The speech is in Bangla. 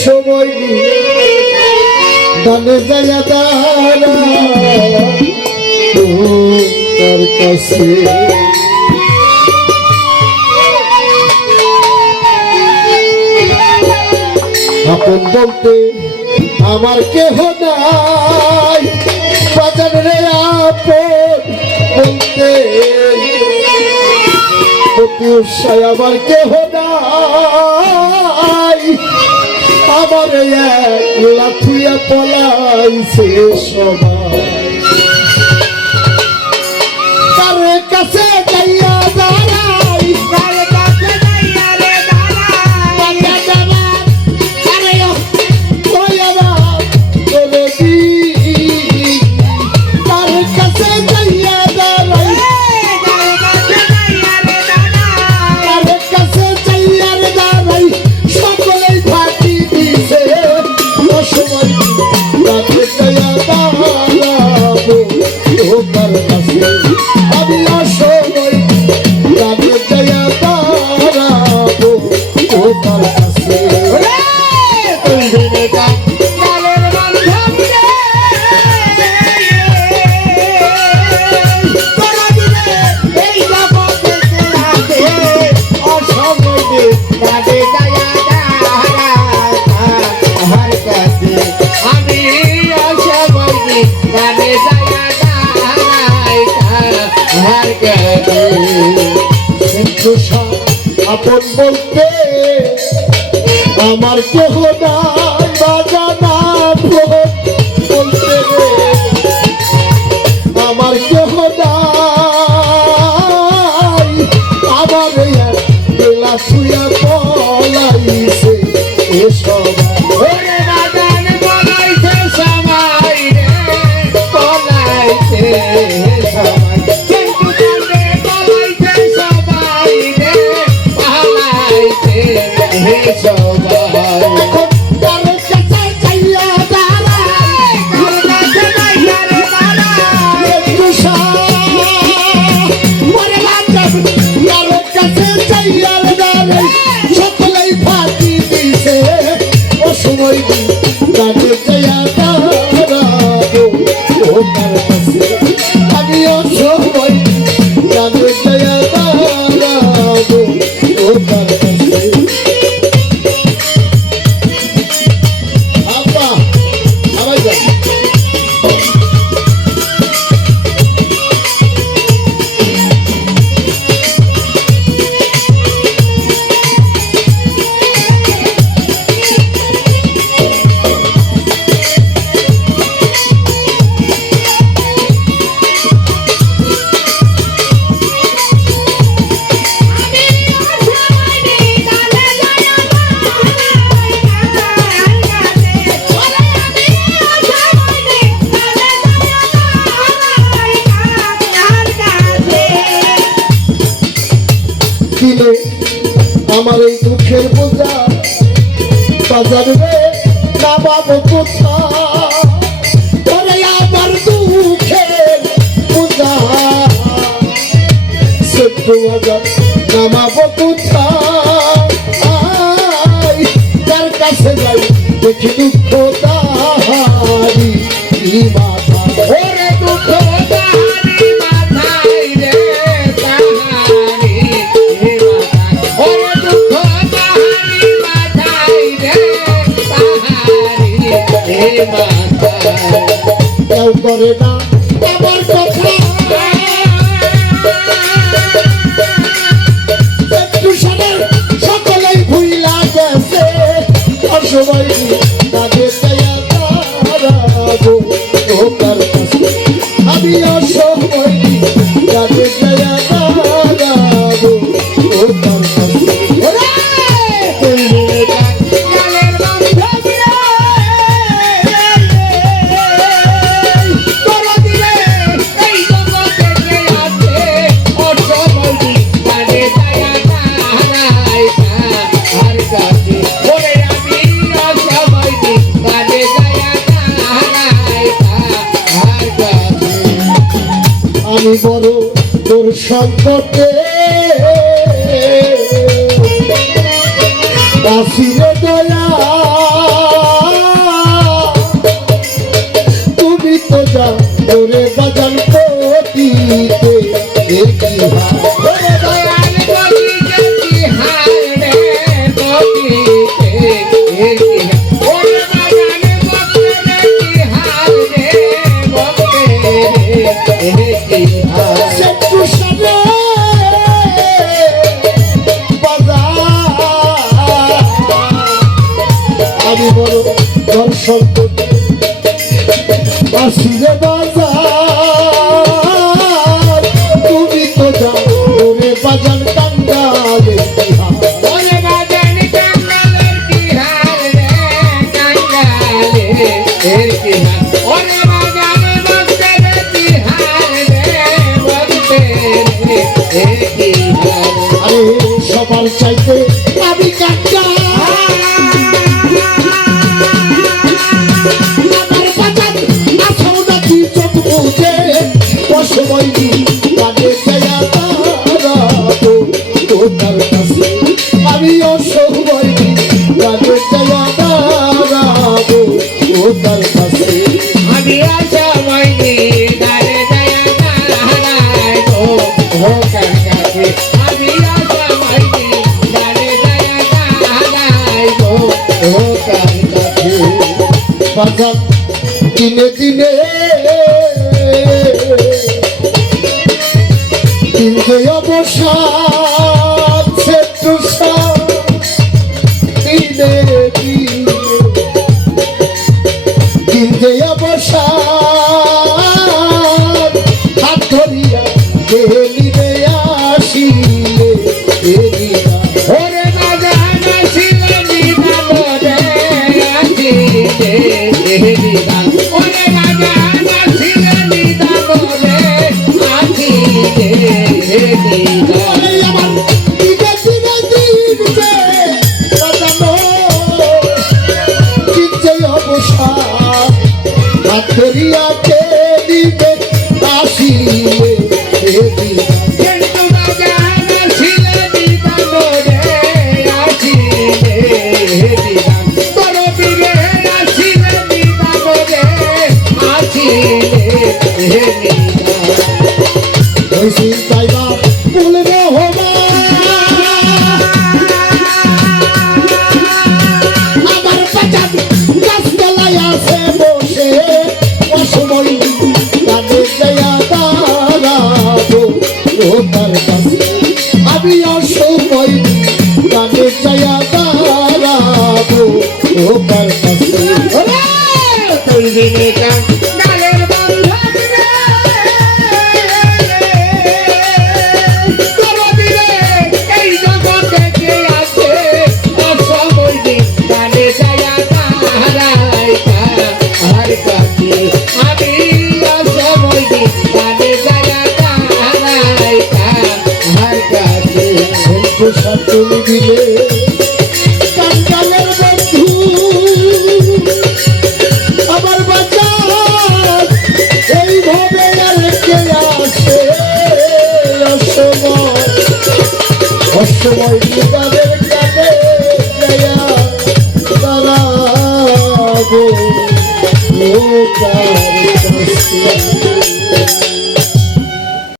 সময় দানে যায়া দাঁড়া তোর কাছে আপন বলতে আমার কেহ নাই বাজান রে আপন বলতে প্রতিউৎসায় আমার কেহ নাই আমার এক লাথুয়া পলাইছে সবাই কার কাছে যাইয়া দাঁড়াই কার কাছে যাইয়া রে দাঁড়াই আপন বলতে আমার কেহ নাই বাজানা বলতে আমার কেহ নাই আমার বেলা ছুঁয়া পলাইছে এসব সকলেই ফাঁকি দিছে ও সময় গানে জয়া দাঁড়াবো ও তার কাছে আমিও সময় গানে জয়া দাঁড়াবো ও তার কাছে আব্বা সবাই যান আমার এই দুঃখের বোঝা বাজার রে নামাবো কোথায় আমার দুঃখের বোঝা সত্য বাজার নামাবো কোথায় তার কাছে যাই দেখি দুঃখ দাহারি মাথা ওরে দুঃখ কেউ করে না আমার কথা সকলেই ভুইলা গেছে অসময় তাদের দয়া দাঁড়াবো তোমার কাছে আমি অসময় তাদের দয়া দাঁড়াবো তোমার কাছে আমি বড় তোর সংকটে বাসিরে দয়া বড় দর্শন করতে আসিলে বাজার তুমি তো যাও ওরে বাজার কাঙ্গালে ওরে বাজান কাঙ্গালের কি হাল রে কাঙ্গালে এর কি হাল ওরে বাজান ভক্তের কি হাল রে ভক্তের এর কি হাল আরে সবার চাইতে আমি কাঙ্গা আমার বাজার আসাও নাকি চোখ বুঝে অসময় কানে যায়া দাঁড়াবো তোমার কাছে আমি অসময় কানে যায়া দাঁড়াবো তোমার কাছে আমি আশা মাইনি দারে দয়া দাঁড়াই গো ও কাঙ্গালে আমি আশা মাইনি দারে দয়া দাঁড়াই গো ও কাঙ্গালে বাজার দিনে দিনে দিনে অবসাদ দিনে দিনে অবসাদ হাত ধরিয়া কে নিবে আসিলে এদিনা ওরে বাজান আসিলে নিদান রে আসিলে নিদান ওরে বাজান আসিলে নিদান রে আসিলে নিদান আরে আমার দিনে দিনে দিনছে বাজানো দিনছে অবসাদ হাত ধরিয়া কে নিবে আসিলে এদিনা কিন্তু বাজান আসিলে নিদান রে আসিলে নিদান বড় বীরে আসিলে নিদান রে আসিলে নিদান ওই চিন্তাইবা বলবে হবা আমার বাজার গাছতলায় আছে বসে অসময় কানে যায়া দাঁড়াবো ওটার কাছে আমি অসময় কানে যায়া দাঁড়াবো ওটার কাছে তুই দিনে কাঙ্গালের বন্ধন রে তোর দিলে এই জগতে কে আছে অসময় দিন কানে যায়া দাঁড়াই আর কাছে আমি অসময় দিন কানে যায়া দাঁড়াই আর কাছে তুমি দিলে কাঙ্গালের বন্ধু আমার বাজার এইভাবে আর কে আসে অসময় তাদের কানে যায়া দাঁড়াবো ও কার কাছে